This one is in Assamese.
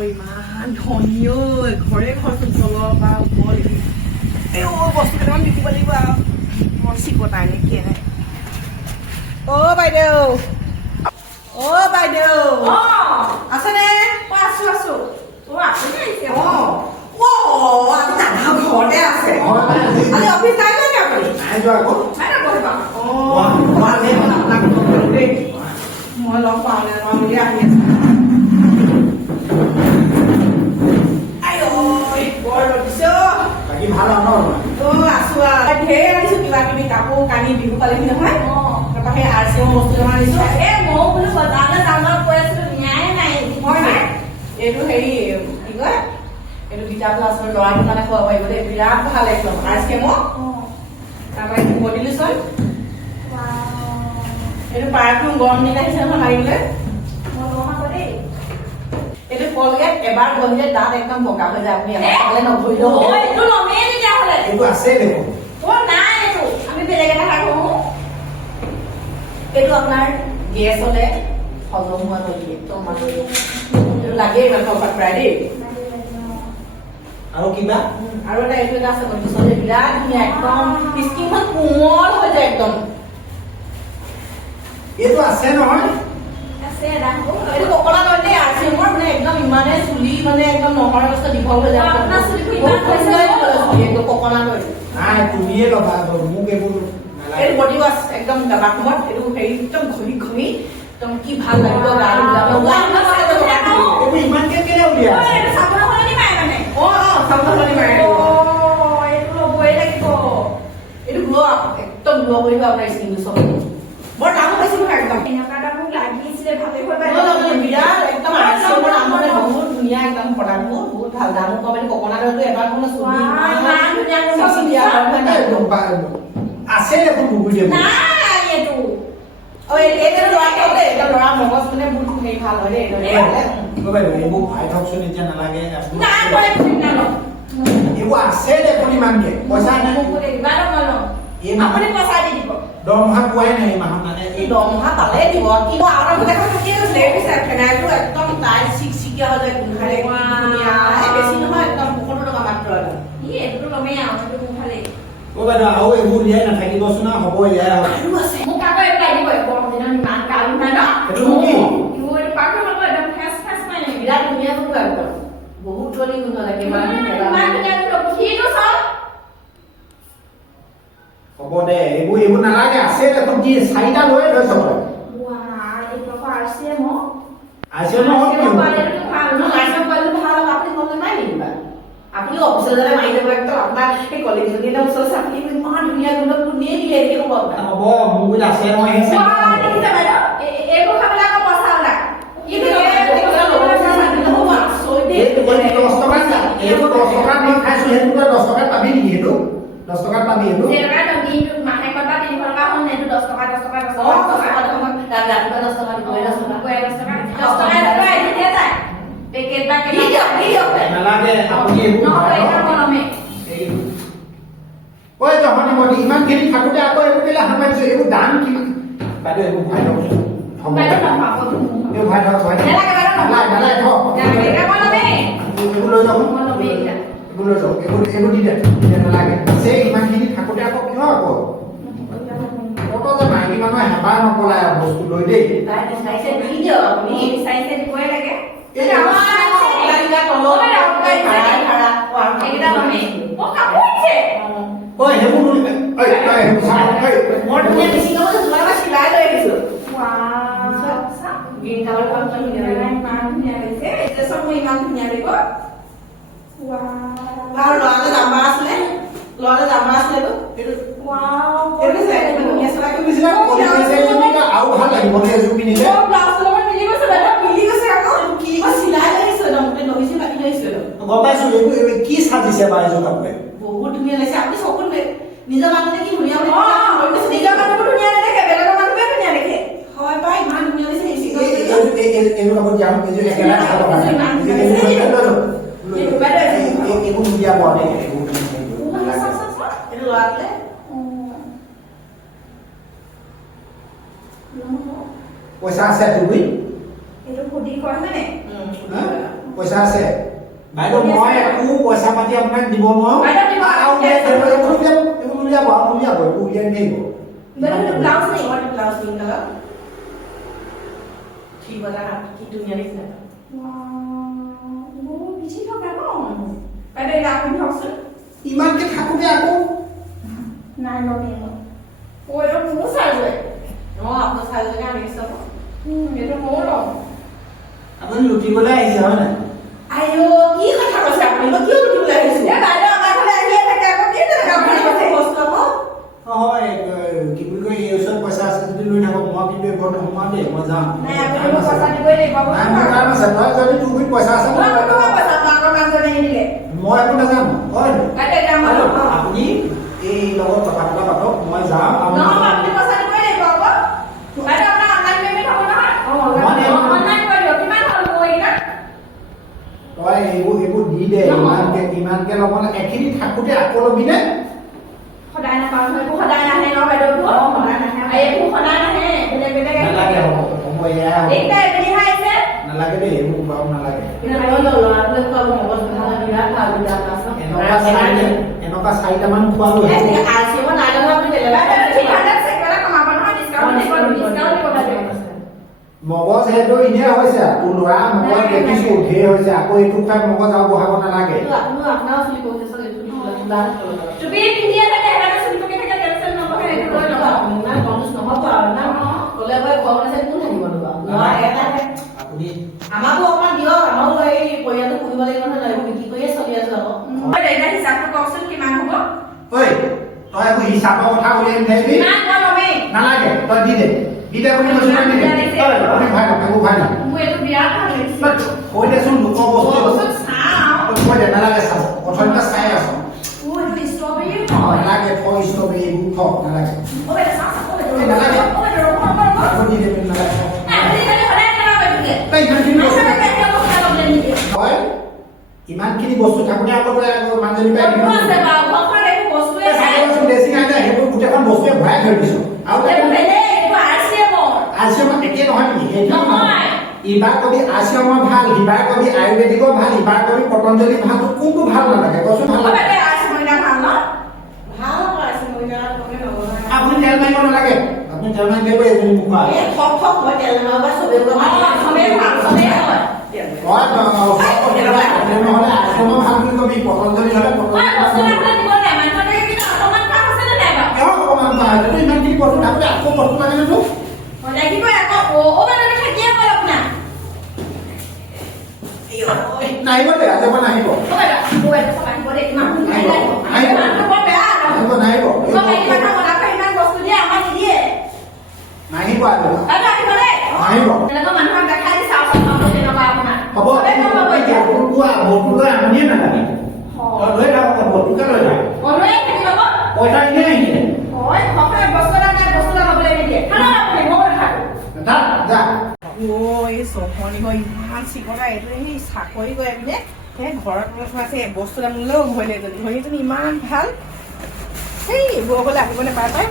ইমান ধনী ঐ ঘৰে ঘৰ চলাব পৰা বৰ এই বস্তু কেইটামান বিকিব লাগিব আৰু মোৰ চিকতা নে কি নাই বাইদেউ বাইদেউ আছেনে আছো আছো আজি দাদা ঘৰতে আছে আজি অফিচ নাই নে আপুনি মই লগ পাওঁ নে বুলি আহি আছো কাপোৰ কানি বিহু পালেহি নহয় তাৰপৰা সেই RCM বস্তু জমা দিছো মই বোলো বজাৰলৈ যাবলৈ কৈ আছিলো নিয়াই নাই এইটো হেৰি কি কয় এইটো গীতা ক্লাছৰ ল'ৰাটোৰ কাৰণে খোৱাব পাৰিব দেই বিৰাট ভাল একদম RCM তাৰপৰা এইটো বডি লোচন এইটো পাৰফিউম গৰম দিন আহিছে নহয় মাৰিবলৈ এইটো কলগেট এবাৰ ঘঁহিলে দাঁত একদম বগা হৈ যায় আপুনি এবাৰ নঘঁহিলেও এইটো আছে দেখোন এইটো আপোনাৰ গেছ হলে হজম হোৱা নদী লাগেই মানে প্ৰায় দেই আৰু কিবা আৰু এটা এইটো এটা আছে পিছতে বিৰাট ধুনীয়া একদম স্কিনখন কোমল হৈ যায় একদম এইটো আছে নহয় এইটো ককলা নদী RCM মানে একদম ইমানে চুলি মানে একদম নহৰ অৱস্থা দীঘল হৈ যায় ককলা নদী নাই তুমিয়ে ল'বা মোক এইবোৰ এইটো বডি ৱাছ একদম বাথৰুমত এইটো হেৰি একদম ঘঁহি ঘঁহি একদম কি ভাল লাগিব ইমানকে কেলে উলিয়াই এইটো গ্ল' আপ একদম গ্ল' কৰিব আপোনাৰ স্কিনটো চব বৰ দামো পাইছে নহয় একদম বিৰাট একদম বহুত ধুনীয়া একদম প্ৰডাক্ট বহুত ভাল দামো কম এইটো ককনাটতো এবাৰ কোনো আছে দেখোন বুকুৰি দিব ল'ৰা মগজ মানে বহুত হেৰি ভাল হয় দেই এইবোৰ ভাই থকচোন এতিয়া নালাগে এইবোৰ আছে দেখোন ইমানকে পইচা দৰমহা পোৱাই নাই এই মাহত মানে এই দৰমহা পালে দিব কিন্তু আৰু দেখা থাকিয়ে গৈছিলে ফেনাইলটো একদম টাইট চিকচিকীয়া হৈ যায় গোন্ধালে বেছি নহয় একদম 65 টকা মাত্ৰ এইটো লমেই বাইদেউ আৰু এইবোৰ উলিয়াই নাথাকিবচোন হ'ব এয়াই বিৰাট ধুনীয়া গোন্ধ একদম বহুত ধনী গোন্ধ লাগে হ'ব দে এইবোৰ নালাগে আছে দেখোন কি 4টা লৈ থৈছ আপুনি অফিচত যাতে মাৰি যাব একদম আপোনাৰ এই কলেজজনী এটা ওচৰত চাপি ইমান ধুনীয়া গোন্ধ কোনে দিলে এনেকে ক'ব হ'ব মোৰ বোলে আছে মই এইবোৰ খাবলৈ আকৌ পইচা ওলাই এইবোৰ 10 টকাত মই খাইছো সেইটো 10 টকাত পাবি নেকি সেইটো 10 টকাত পাবি এইটো মাহেকত বা 3 টকা হ'ল এইটো 10 টকা ৰাতিপুৱা 10 টকা পেকেট বা নালাগে আপুনি ঐ জহনি মনি ইমানখিনি থাকোঁতে আকৌ এইবোৰ কেলে সামাইছো এইবোৰ দাম কি বাইদেউ এইবোৰ ভাই থওক এইবোৰ ভাই থওক এইবোৰ লৈ যাওক এইবোৰ দি দে নালাগে আছে ইমানখিনি থাকোঁতে আকৌ কিয় আকৌ কত যে মাইকী মানুহে হেঁপাহ নপলায় বস্তু লৈ দেই আৰু ভাল লাগিব এযোৰ পিন্ধিলে গম পাইছো এইবোৰ কি চাজিছে বা এযোৰ কাপোৰে বহুত ধুনীয়া লাগিছে আপুনি চকুত নিজৰ মানুহে কি ধুনীয়া নিজৰ মানুহবোৰ ধুনীয়া নেদেখে বেলেগৰ মানুহে ধুনীয়া দেখে হয় পাই ইমান ধুনীয়া লাগিছে এইযোৰ কাপোৰ যাম এইযোৰ একেবাৰে খাব এইবোৰ ধুনীয়া পোৱা নাই এইটো ল'ৰাটোলে পইচা আছে তুমি এইটো সুধি কয় মানে পইচা আছে বাইদেউ মই একো পইচা পাতি আপোনাক দিব নোৱাৰো বাইদেউ দিব আৰু এইবোৰ উলিয়াব এইবোৰ উলিয়াই নিব বাইদেউ ব্লাউজ नहीं और ब्लाउज पिंक कलर ठीक वाला की दुनिया दिख रहा वाह वो पीछे तो क्या हो বাইদেউ এটা আপনি ভাবছেন ইমানকে থাকোতে আকৌ নাই লমেন ও এটা মোর সাইজ হয় ও আপনার সাইজ লাগে আমি সব এটা মোর আপুনি লুটিবলৈ আহিছে হয় নাই আইও কি কথা কৈছে আপুনি কিয় লুটিবলৈ আহিছে এ বাইদেউ আমাৰ ঘৰলৈ আহিয়ে থাকে আকৌ কি থাকে আপুনি কৈছে কষ্ট হয় কি বুলি কয় এই ওচৰত পইচা আছে যদি লৈ থাকক মই কিন্তু এই ঘৰত সোমাম দেই মই যাম নাই আপুনি মোক পইচা দিবই লাগিব নাই মোৰ কাম আছে তই যদি তোৰ গুৰিত পইচা আছে মই পইচা মাকৰ কাম কৰি নিদিলে মই একো নাজানো হয় বাইদেউ যাম আপুনি এই লগত কথা পাতক মই যাম নহয় আপুনি পইচা দিবই লাগিব আকৌ বাইদেউ আপোনাৰ অনলাইন পেমেন্ট হ'ব নহয় অনলাইন কৰি দিয়ক কিমান হ'ল মই এটা তই এইবোৰ দি দে ইমানকে ল'ব না এখিনি থাকোতে আকৌ ল'বি নে সদায় নাপাওঁ এইবোৰ সদায় নাহে ন বাইদেউ সদায় নাহে এইবোৰ সদায় নাহে বেলেগ বেলেগ নালাগে হ'ব এয়া এইটা এদিন খাইছে নালাগে দেই এইবোৰ বাৰু নালাগে এনেকুৱা 4টামান খোৱালো মগজ সেইটো এনেই হৈছে তোৰ ল'ৰা মগজ দেখিছো ধেৰ হৈছে আকৌ এইটো খাই মগজ আৰু বহাব নালাগে আপুনি আমাকো অকমান দিয়ক আমাকো এই পৰিয়ালটো পুহিব লাগিব নহয় বিক্ৰী কৰিয়ে চলি আছো আকৌ এতিয়া হিচাপটো কওকচোন কিমান হ'ব ঐ তই একো হিচাপৰ কথা উলিয়াই নাথাকিবি নালাগে তই দি দে বুলি কৈছো দি দে আপুনি ভাই একো ভাই না মোৰ এইটো বিৰাট ভাল লাগিছে কৈ দেচোন লোকৰ বস্তু চাওঁ কৈ দে নালাগে চাব প্ৰথমতে চাই আছো এইটো ষ্ট্ৰবেৰী নালাগে থ ষ্ট্ৰবেৰী এইবোৰ থ নালাগে নালাগে আকৌ দি দে নালাগে হয় ইমানখিনি বস্তু থাকোতে আকৌ মানুহজনী পাই বেছি নাই সেইবোৰ গোটেইখন বস্তুৱে ভৰাই থৈ দিছো আৰু আৰচিএম একে নহয় নেকি সেইটো ইবাৰ কবি আৰচিএমৰ ভাল সিবাৰ কবি আয়ুৰ্বেদিকৰ ভাল ইবাৰ কবি পতঞ্জলি ভাল কোনটো ভাল নালাগে কচোন ভাল লাগে আপুনি তেল মাৰিব নালাগে আপুনি তেল মাৰি দিব এজনী মুখা পতঞ্জলি ইমানখিনি বস্তু থাকোতে আকৌ বস্তু লাগে নো নাহিব দে আজি পৰা নাহিব নাহিব নাহিব নাহিব হ'ব বস্তু লৈ আমনিয়ে নালাগে লৈ থাকক বস্তুকে লৈ থাকক পইচা এনেই আহিছে যা ইমান চিকটা এইটো সেই চাকৰি কৰে পিনে সেই ঘৰত আছে বস্তু দাম নিলেও ভয় লাগে ধনীজনী ইমান ভাল সেই এইবোৰ অকলে আহিব নাপায়